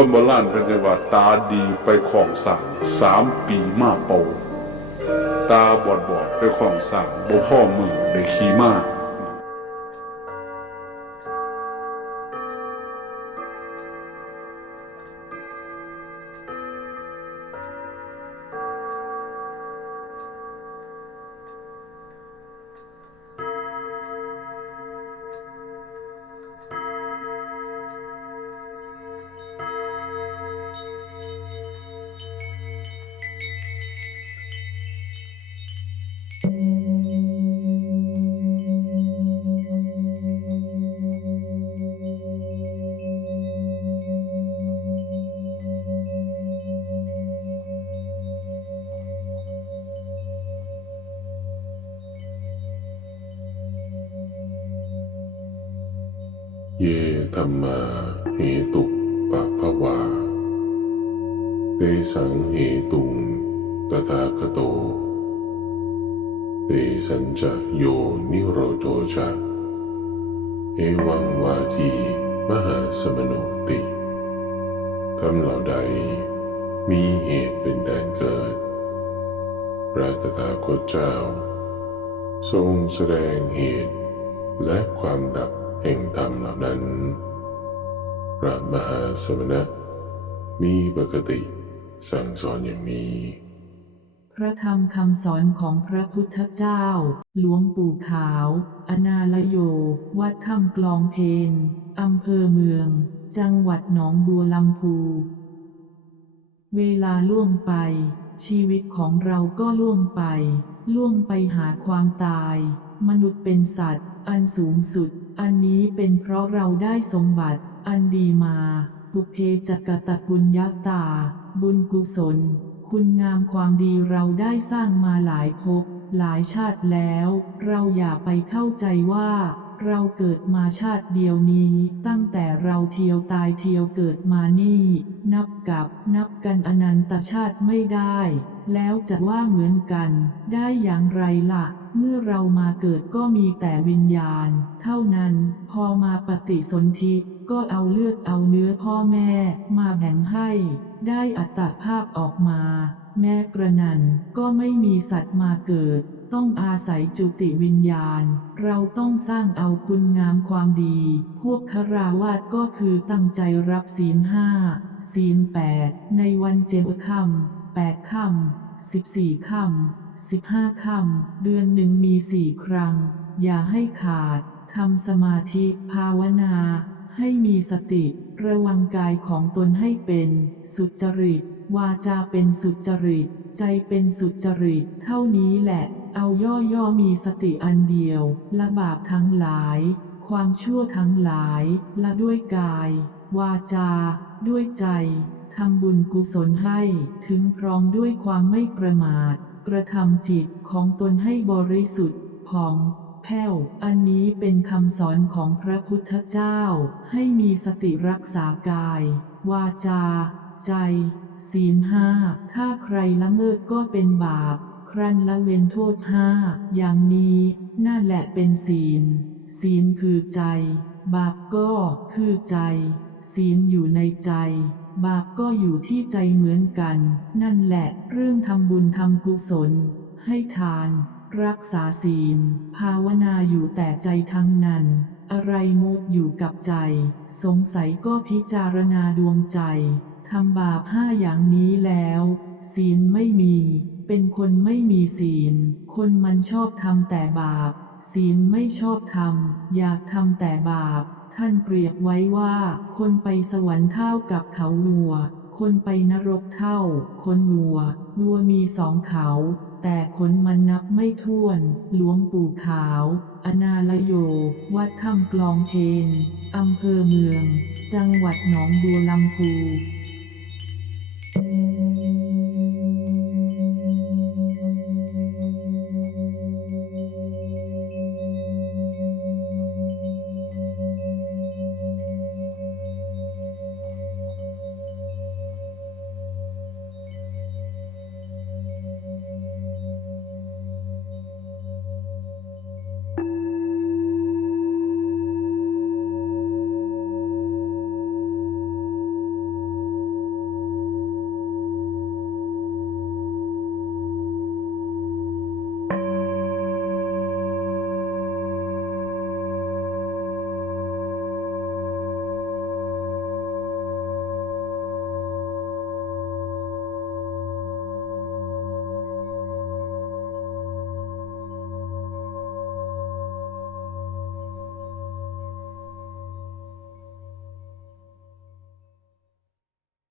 คนโบราณเป็นจะว่าตาดีไปของสั่งสามปีมาเปตาบอดบอดไปของสั่งบ่พ่อมือได้ขี่มา เยธรรมาเหตุปะภวาเตสังเหตุงตถาคโตเตสัญจะโยนิโรโทจะเอวังวาทีมหาสมโนติทำเหล่าใดมีเหตุเป็นแดนเกิด พระตถาคตเจ้า ทรงแสดงเหตุและความดับ แห่งธรรมเหล่านั้น พระมหาสมณะ มีปกติสั่งสอนอย่างนี้ พระธรรมคำสอนของพระพุทธเจ้า หลวงปู่ขาว อนาลโย วัดถ้ำกลองเพนอำเภอเมือง จังหวัดหนองบัวลำพู เวลาล่วงไป ชีวิตของเราก็ล่วงไป ล่วงไปหาความตาย มนุษย์เป็นสัตว์ อันสูงสุด อันนี้เป็นเพราะเราได้สมบัติอันดีมาปุเพจกตปุญญาตา บุญกุศล คุณงามความดีเราได้สร้างมาหลายภพหลายชาติแล้ว เราอย่าไปเข้าใจว่า เราเกิดมาชาติเดียวนี้ ตั้งแต่เราเที่ยวตายเที่ยวเกิดมานี่ นับกับนับกันอนันตชาติไม่ได้ แล้วจะว่าเหมือนกัน ได้อย่างไรล่ะ เมื่อเรามาเกิดก็มีแต่วิญญาณ เท่านั้น พอมาปฏิสนธิก็เอาเลือดเอาเนื้อพ่อแม่ มาแบ่งให้ ได้อัตภาพออกมา แม่กระนันก็ไม่มีสัตว์มาเกิด ต้องอาศัยจุติวิญญาณ เราต้องสร้างเอาคุณงามความดี พวกคราวาสก็คือตั้งใจรับศีลห้าศีลแปดในวันเจ็ดค่ำ แปดค่ำสิบสี่ค่ำสิบห้าค่ำ เดือนหนึ่งมีสี่ครั้ง อย่าให้ขาด ทำสมาธิ ภาวนา ให้มีสติ ระวังกายของตนให้เป็น สุจริต วาจาเป็นสุจริต ใจเป็นสุจริต เท่านี้แหละ เอาย่อย่อๆมีสติอันเดียว ละบาปทั้งหลาย ความชั่วทั้งหลาย ละด้วยกาย วาจา ด้วยใจ ทำบุญกุศลให้ ถึงพร้อมด้วยความไม่ประมาท กระทำจิตของตนให้บริสุทธิ์ผ่องแผ้ว อันนี้เป็นคำสอนของพระพุทธเจ้า ให้มีสติรักษากาย วาจา ใจ ศีลห้า ถ้าใครละเมิดก็เป็นบาป ครั้นละเว้นโทษห้า อย่างนี้นั่นแหละเป็นศีล ศีลคือใจ บาปก็คือใจ ศีลอยู่ในใจ บาปก็อยู่ที่ใจเหมือนกัน นั่นแหละเรื่องทำบุญทำกุศล ให้ทาน รักษาศีล ภาวนาอยู่แต่ใจทั้งนั้น อะไรหมดอยู่กับใจ สงสัยก็พิจารณาดวงใจทำบาปห้าอย่างนี้แล้ว ศีลไม่มี เป็นคนไม่มีศีล คนมันชอบทำแต่บาป ศีลไม่ชอบทำอยากทำแต่บาป ท่านเปรียบไว้ว่า คนไปสวรรค์เท่ากับเขาวัว คนไปนรกเท่า คนวัววัวมีสองเขา แต่ขนมันนับไม่ถ้วน หลวงปู่ขาว อนาลโย วัดถ้ำกลองเพนอำเภอเมือง จังหวัดหนองบัวลำพู